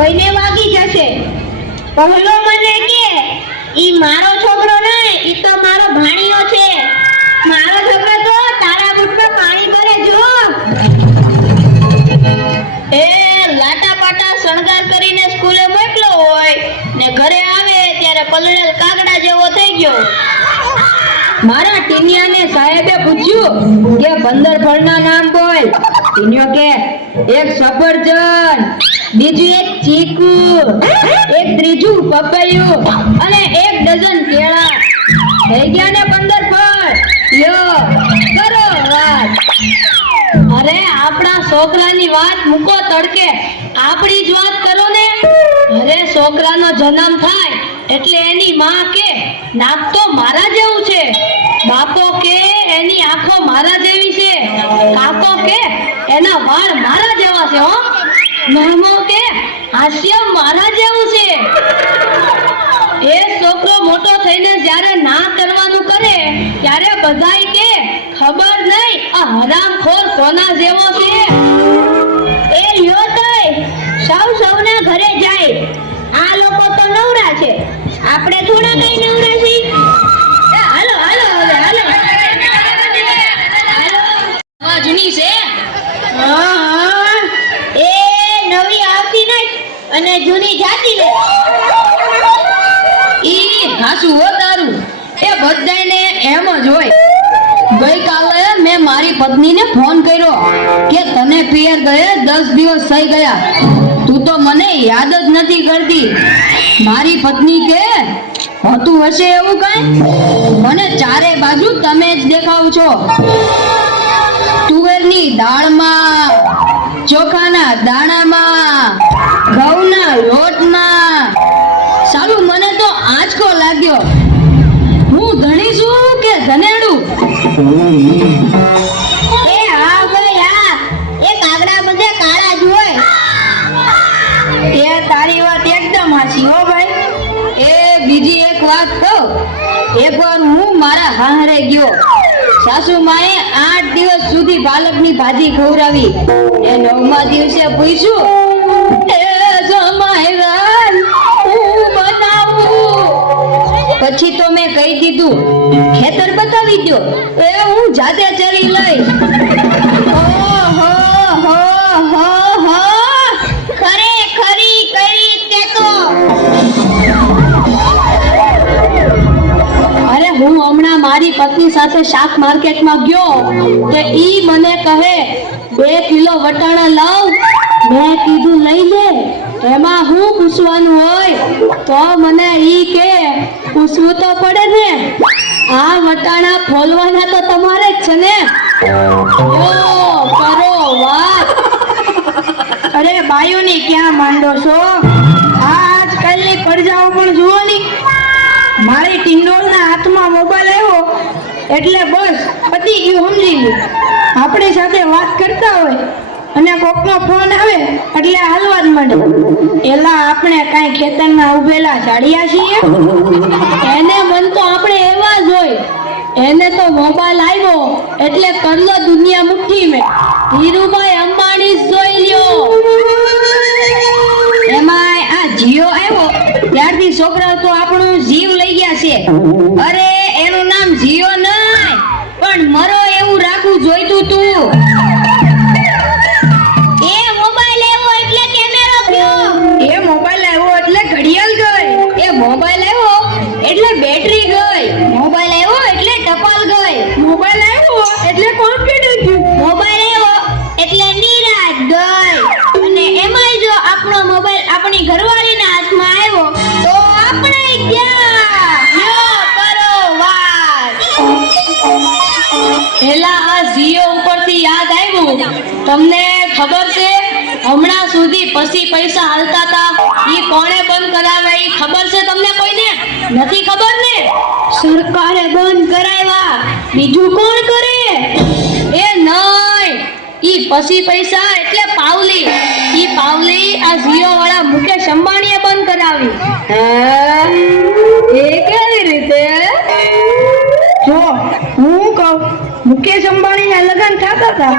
કોઈને વાગી જશે. પહેલો મને કે, ઈ મારો છોકરો નહીં, ઈ તો મારો ભાણિયો છે. મારો છોકરો તો તારા બૂટમાં પાણી ભરે, જો. એ લાટા પાટા શણગાર કરીને સ્કૂલે મોકલો હોય ને ઘરે આવે ત્યારે પલળેલ કાગડા જેવો થઈ ગયો. મારા ટીનિયાને સાહેબે પૂછ્યું કે, બંદર ભણના નામ બોલ. ટીનિયો કે એક સફરજન, બીજું એક ચીકુ, એક ત્રીજું પપૈયું અને એક ડઝન કેળા. થઈ ગયા ને પંદર ફળ? યો, કરો વાત. અરે આપણા છોકરાની વાત મૂકો તડકે. આપણી જ વાત કરો ને. અરે છોકરાનો જન્મ થાય એટલે એની માં કે, નાક તો મારા જેવું છે. બાપો કે, એની આંખો મારા જેવી છે. કાકો કે એના વાળ મારા જેવા છે, હો. મામો કે, હાસ્ય મારા જેવું છે. એ છોકરો મોટો થઈને જ્યારે ના કરવાનું કરે, ત્યારે બધાય કે, ખબર નહીં આ હરામખોર કોના જેવો છે. એ લ્યો તોય, સૌ સૌના ઘરે જાય. આ લોકો તો નવરા છે. આપણે થોડા કઈ નવરા છીએ? જ હોય. ગઈકાલે મેં મારી પત્નીને ફોન કર્યો કે તને પિયર ગયે દસ દિવસ થઈ ગયા. તું તો મને યાદ જ નથી કરતી. મારી પત્ની કે, હોતું હશે એવું કઈ? મને ચારે બાજુ તમે જ દેખાવ છો તુવેરની દાળમાં ચોખાના એ હા ભાઈ, હા. એ કાગડા બધે કાળા જ હોય. એ તારી વાત એકદમ હાચી હો ભાઈ. એ બીજી એક વાત કહું. એકવાર હું મારા હાહરે ગયો. સાસુ માએ આઠ દિવસ સુધી પાલકની ભાજી ખવડાવી. એ નવમા દિવસે પૂછ્યું પછી તો મેં કહી દીધું ખેતર બતાવી દો એ હું જાતે ચરી હો ખરે કરી અરે હું હમણાં મારી પત્ની સાથે શાક માર્કેટમાં ગયો તે ઈ મને કહે, બે કિલો વટાણા લાવ, મેં કીધું લઈ લે. એમાં હું પૂછવાનું હોય તો મને ઈ કે, પૂછવું તો ફોલવાના તો તમારે જ છે ને? કરો વાત. અરે બાયોની ક્યાં માંડો છો? આજ આજકાલની પડજાઓ પણ જુઓ ની. મારી ટિંડોળના હાથમાં મોબાઈલ આવ્યો એટલે બસ પતી ગયું સમજી ગયું આપણી સાથે વાત કરતા હોય અને કોકનો ફોન આવે એટલે હાલવા જ માંડે. એલા આપણે કાંઈ ખેતરમાં ઉભેલા ઝાડિયા છીએ? એને મન તો આપણે એવા જ હોય. એને તો મોબાઈલ આવ્યો એટલે કરલો દુનિયા મુઠ્ઠી મેં. ધીરુભાઈ અંબાણી જોઈ લ્યો. એમાંય આ જીઓ આવ્યો. ત્યારથી છોકરાઓ તો આપણું જીવ લઈ ગયા છે. પેલા ઉપરથી યાદ આવ્યું. તમને ખબર છે, હમણાં સુધી પછી પૈસા હાલતા હતા ઈ કોણે બંધ કરાવ્યા એ ખબર છે તમને કોઈને? નથી ખબર ને? સરકારે બંધ કરાવ્યા. બીજું કોણ કરે? એ નહીં. ઈ પછી પૈસા એટલે પાવલી. ઈ પાવલી આ જીઓ વાળા મુકેશ અંબાણીએ બંધ કરાવી. એ હતા.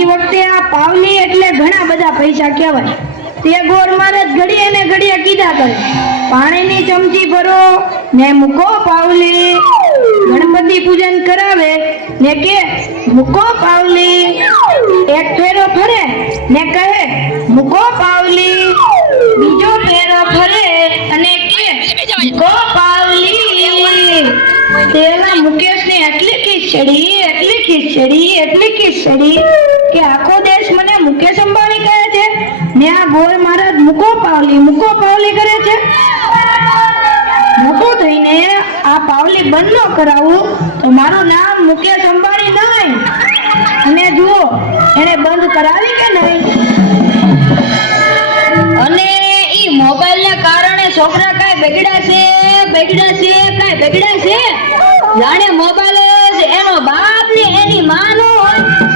એ વખતે આ પાવલી એટલે ઘણા બધા પૈસા કહેવાય. તે ગોળ મારે ઘડીએ ને ઘડીએ કીધા કરે. પાણીની ચમચી ભરો ને મૂકો પાવલી. ગણપતિ પૂજન કરાવે ને કે મૂકો પાવલી. એક ફેરો ફરે ને કહે, મૂકો પાવલી. બીજો ફેરો ફરે અને કે, મૂકો પાવલી. તેલા મુકેશને એટલી ખીચડી એટલી ખીચડી, એટલી ખીચડી. કે આખો દેશ મને મુકેશ અંબાણી કહે છે. ને આ ગોળ મહારાજ મૂકો પાવલી મૂકો પાવલી કરે છે. મોટો થઈને આ પાવલી બંધ ન કરાવું તો મારું નામ મુકેશ અંબાણી નહીં. અને જુઓ, એને બંધ કરાવી કે નહીં? અને ઈ મોબાઈલ ને કારણે છોકરા કઈ બગડ્યા છે બગડ્યા છે, કઈ બગડ્યા છે? જાણે મોબાઈલ એનો બાપ ને એની માં નો હોય.